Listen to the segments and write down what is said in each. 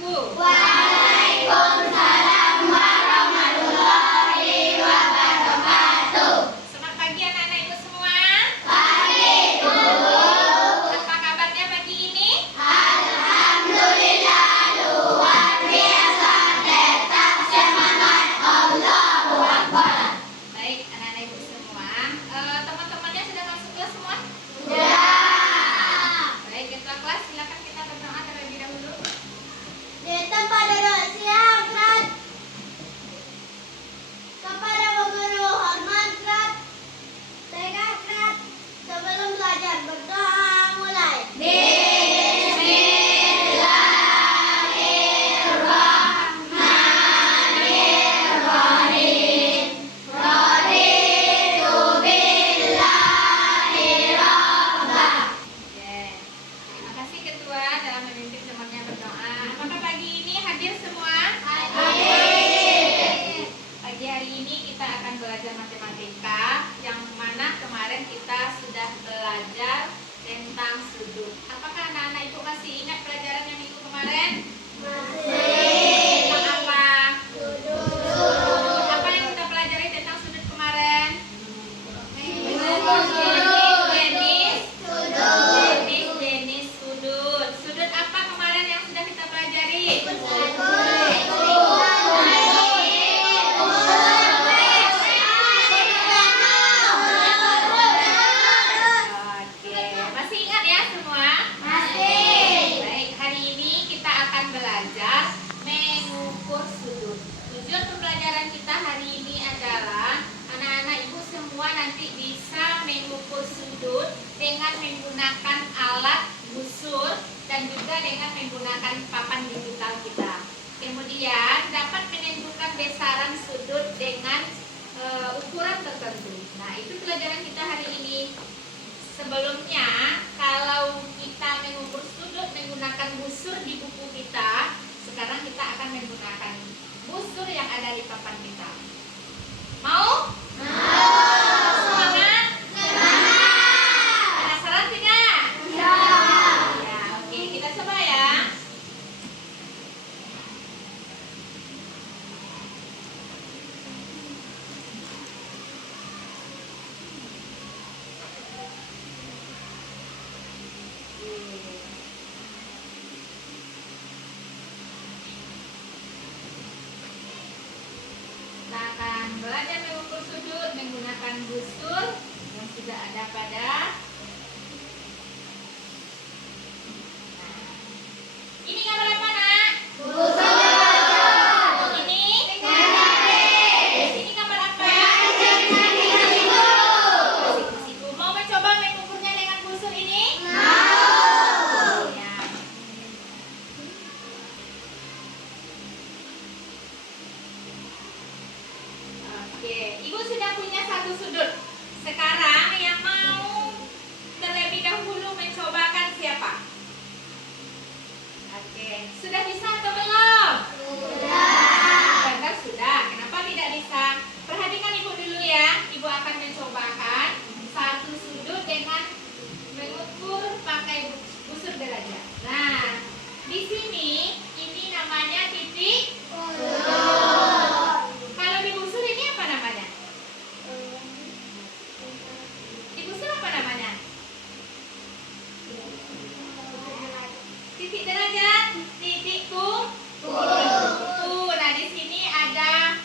Waalaikumsalam warahmatullahi wabarakatuh. Selamat pagi anak-anak ibu semua. Pagi, Bu. Apa kabarnya pagi ini? Alhamdulillah luar biasa, tetap semangat, Allahu Akbar. Baik anak-anak ibu semua. Teman-temannya sudah masuk kelas semua? Sudah. Baik, ketua kelas silakan kita berdoa terlebih dahulu. Di tempat duduk silakan. Kepada Bu Guru hormat berat. Tegak berat. Sebelum belajar berdoa mulai. Bismillahirrahmanirrahim. Raditu billahi rabbah. Oke. Terima kasih ketua dalam memimpin semuanya berdoa. Apakah pagi ini hadir semua? Hadir. Pagi hari ini kita akan belajar matematika, yang mana kemarin kita sudah belajar tentang sudut. Apakah anak-anak ibu masih ingat pelajaran yang minggu kemarin? Tentang apa? Sudut. Apa yang kita pelajari tentang sudut kemarin? Jenis sudut. Sudut apa kemarin yang sudah kita pelajari? Oke, masih ingat ya semua? Baik, hari ini kita akan belajar mengukur sudut. Tujuan pembelajaran kita hari ini adalah anak-anak ibu semua nanti bisa mengukur sudut dengan menggunakan alat busur dan juga dengan menggunakan papan digital kita. Kemudian dapat menentukan besaran sudut dengan ukuran tertentu. Nah, itu pelajaran kita hari ini. Sebelumnya, kalau kita mengukur sudut menggunakan busur di buku kita, sekarang kita akan menggunakan busur yang ada di papan kita. Mau? Semangat? Penasaran tidak? Ya, oke, kita coba ya. Kita akan belajar mengukur sudut menggunakan busur yang sudah ada pada. Ini gambar apa, Nak? Ini? Di sini gambar apa? Situ. Mau mencoba mengukurnya dengan busur ini? Ya. Oke, ibu sudah punya satu sudut. Sekarang yang mau terlebih dahulu mencobakan siapa? Oke, sudah bisa atau belum? Benar sudah. Kenapa tidak bisa? Perhatikan ibu dulu ya. Ibu akan mencobakan satu sudut dengan mengukur pakai busur derajat. Nah, di sini ini namanya titik. Kalau di busur ini apa namanya? Di busur apa namanya? Titik derajat, titik Nah, di sini ada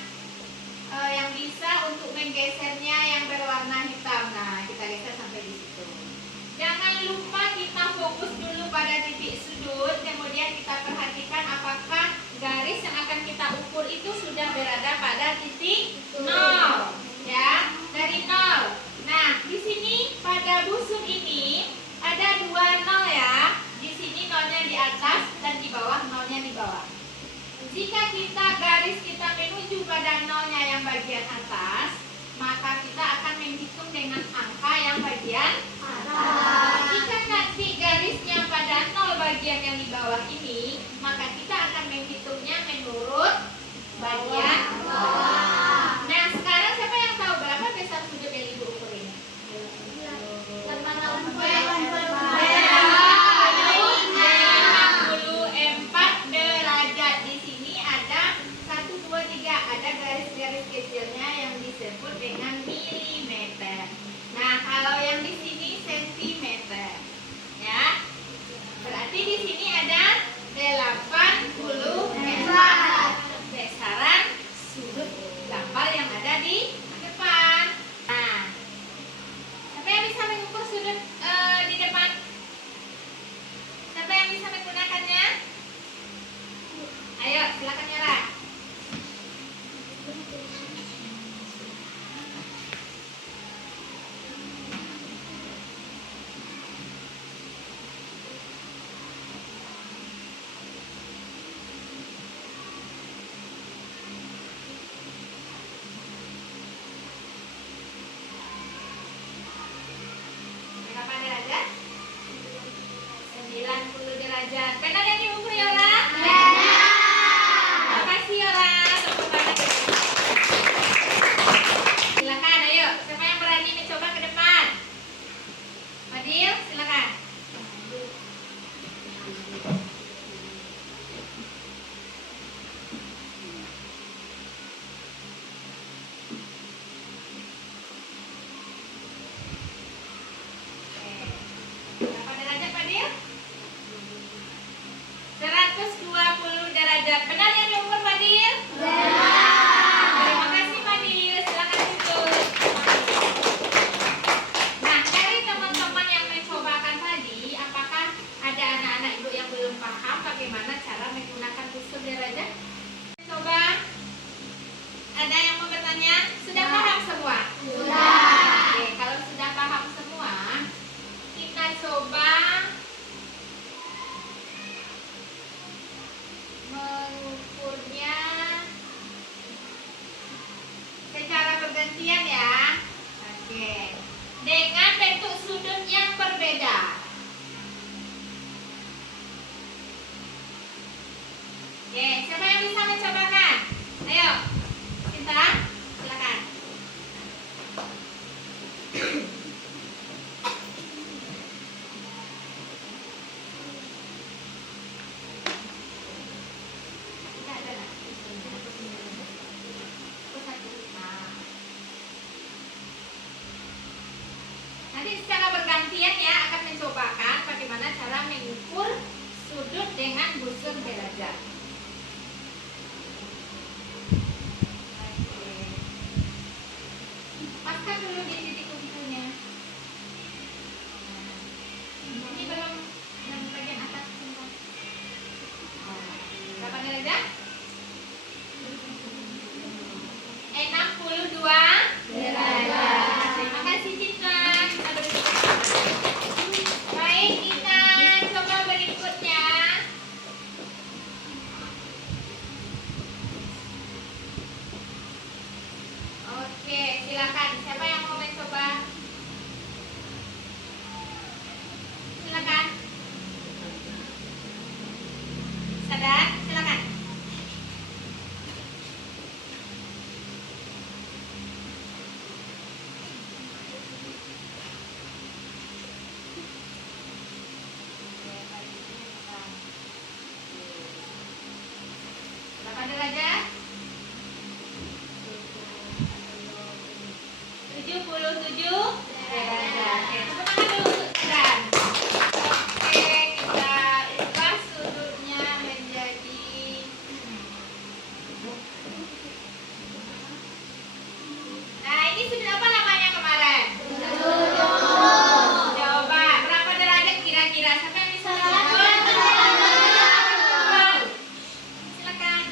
yang bisa untuk menggesernya yang berwarna hitam. Nah, kita geser sampai di situ. Jangan lupa kita fokus dulu pada titik sudut, kemudian kita perhatikan apakah garis yang akan kita ukur itu sudah berada pada titik 0. Ya, dari 0. Nah, di sini pada busur ini ada 2 0 ya. Di sini nolnya di atas dan di bawah nolnya di bawah. Jika kita garis kita menuju pada nolnya yang bagian atas, maka kita akan menghitung dengan angka yang bagian atas. Jika nanti garisnya pada 0 bagian yang di bawah ini, maka kita akan menghitungnya menurut bagian bawah. Nah, sekarang siapa yang tahu berapa besar sudut yang ibu ukur ini? 64 derajat. silakan nyerah. Berapa derajat? 90 derajat. Benar yang diukur Yola? Makasih Yola. Tepuk tangan. Silakan, ayo. Siapa yang berani mencoba ke depan? Fadil, silakan. Berapa derajat Fadil? 120 derajat. Benar yang diukur Fadil? Terima kasih Fadil. Silakan duduk. Nah, dari teman-teman yang mencobakan tadi, apakah ada anak-anak ibu yang belum paham bagaimana cara menggunakan busur derajat? Coba. Ada yang mau bertanya? Sudah paham semua? Oke, kalau sudah paham semua, kita coba mengukurnya secara bergantian ya. Oke. Dengan bentuk sudut yang berbeda. Oke, siapa yang bisa mencobakan? Ayo. Cinta, silakan. Tidak ada nak? Nah. Nanti secara bergantian ya akan mencobakan bagaimana cara mengukur sudut dengan busur derajat. Oke. Paskan dulu di titik kumpulnya. Nah, ini belum yang bagian atas semua. Berapa derajat? 62 derajat. Terima kasih Cinta. Kita berdiri. Baik Cinta, coba berikutnya. Oke, silakan. Siapa yang mau mencoba? Silakan. Sadar, silakan. Berapa derajat? 77 derajat. Oke, tepuk tangan dulu untuk Sadar. Oke, kita ubah sudutnya menjadi Nah, ini sudut apa namanya kemarin? Coba, berapa derajat kira-kira? Siapa yang bisa menjawab? Silakan.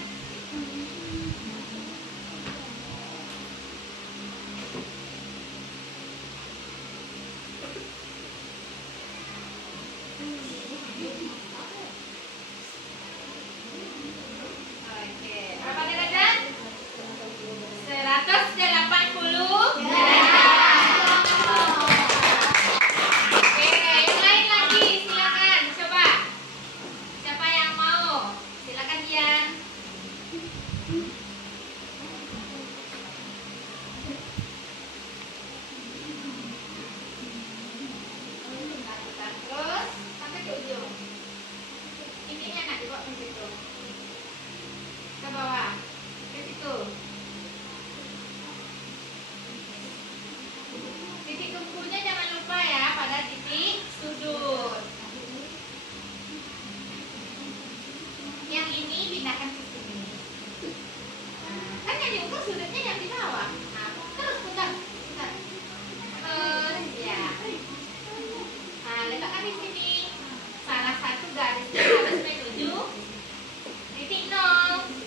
Oke, berapa derajat? 180 derajat. Oke, yang lain lagi, silakan coba. Siapa yang mau? Silakan Dian. Lakukan terus sampai ke ujung. Ininya nak dibawa ke situ. Ke bawah. Ke situ. Titik kumpulnya jangan lupa ya pada titik sudut. Yang ini pindahkan ke sini. Nah, kan yang diukur sudutnya yang di bawah. Nah, terus putar. Terus ya. Nah, letakkan di sini. Salah satu garisnya harus menuju titik 0.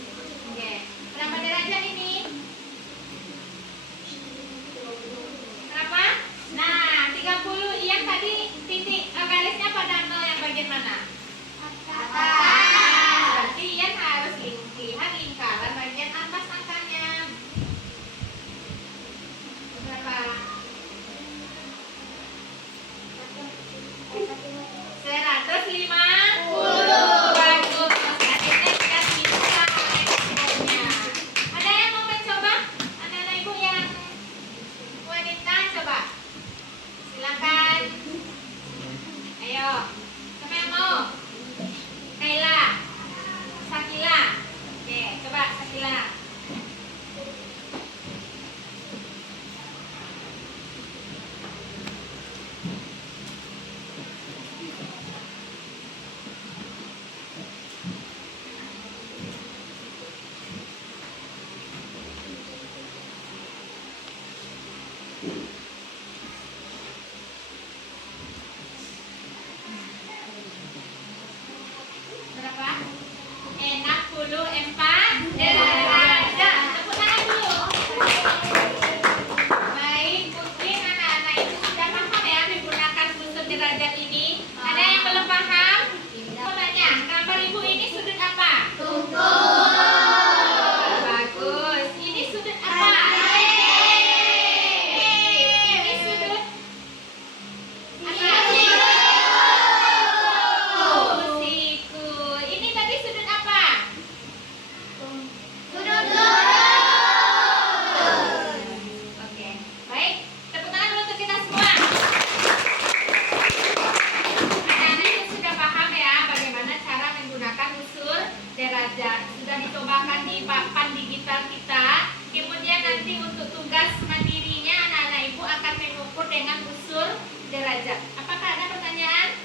cobakan di papan digital kita. Kemudian nanti untuk tugas mandirinya anak-anak ibu akan mengukur dengan busur derajat. Apakah ada pertanyaan?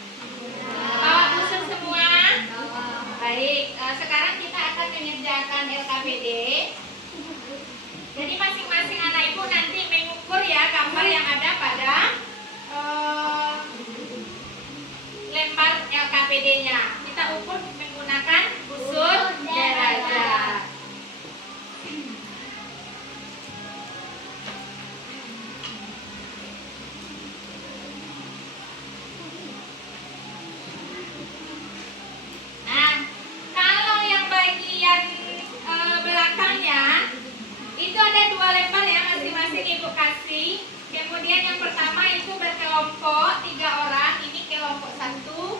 Bawa busur semua? Baik, sekarang kita akan mengerjakan LKPD. Jadi masing-masing anak ibu nanti mengukur ya gambar yang ada pada lembar LKPD-nya. Kita ukur menggunakan busur derajat. Nah, kalau yang bagian belakangnya itu ada 2 lembar ya, masing-masing ibu kasih. Kemudian yang pertama itu berkelompok 3 orang. Ini kelompok 1,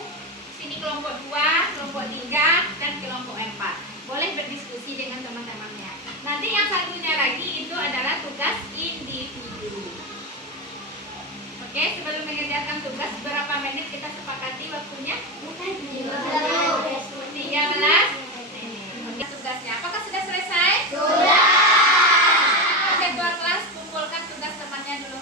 sini kelompok 2, kelompok 3, dan kelompok 4. Boleh berdiskusi dengan teman-temannya. Nanti yang satunya lagi itu adalah tugas individu. Oke, sebelum mengerjakan tugas, berapa menit kita sepakati waktunya? 13 menit. Oke, tugasnya. Apakah sudah selesai? Sudah. Jadwal kelas, kumpulkan tugas temannya dulu.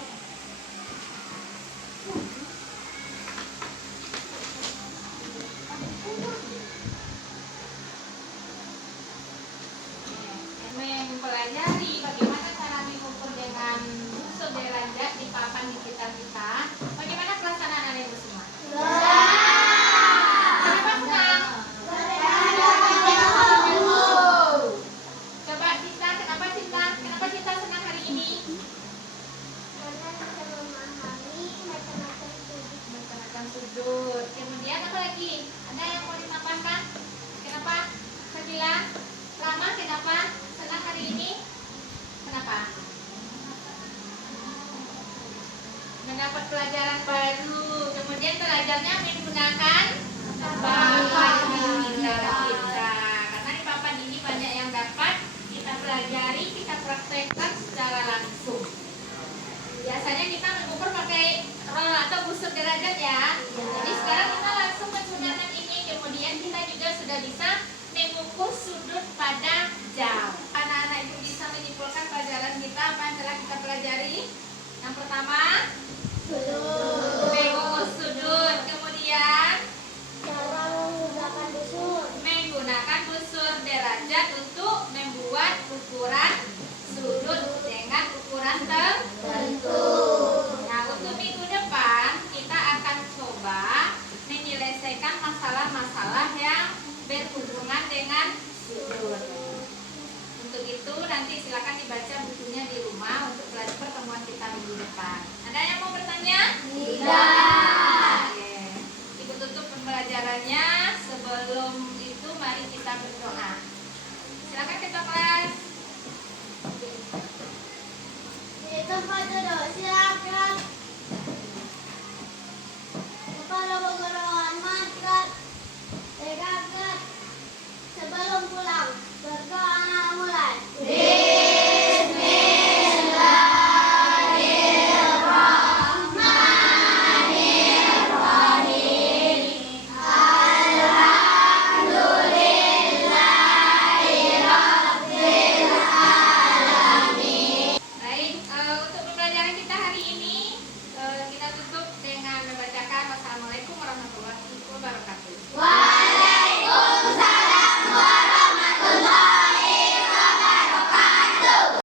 Mempelajari bagaimana cara mengukur dengan busur derajat di papan digital kita. Bagaimana perasaan anak-anak ibu semua? Kenapa senang? Coba Cinta, kenapa Cinta? Kenapa Cinta senang hari ini? Macam sudut. Kemudian apa lagi? Ada yang mau ditambahkan? Kenapa? Sabila, Rama, kenapa senang hari ini? Kenapa? Mendapat pelajaran baru. Kemudian belajarnya menggunakan papan digital kita. Karena di papan ini banyak yang dapat kita pelajari, kita praktekkan secara langsung. Biasanya kita mengukur pakai roll atau busur derajat ya. Jadi sekarang kita langsung menggunakan ini. Kemudian kita juga sudah bisa mengukur sudut pada jam. Anak-anak ibu bisa menyimpulkan pelajaran kita apa yang telah kita pelajari. Yang pertama, mengukur sudut. Kemudian menggunakan busur derajat untuk membuat ukuran sudut dengan ukuran tertentu. Nah, untuk minggu depan kita akan coba menyelesaikan masalah-masalah yang berhubungan dengan sudut. Untuk itu nanti silakan dibaca bukunya di rumah untuk pertemuan kita minggu depan. Ada yang mau bertanya? Tidak. Oke. Ibu tutup pembelajarannya. Sebelum itu mari kita berdoa. Silakan ketua kelas.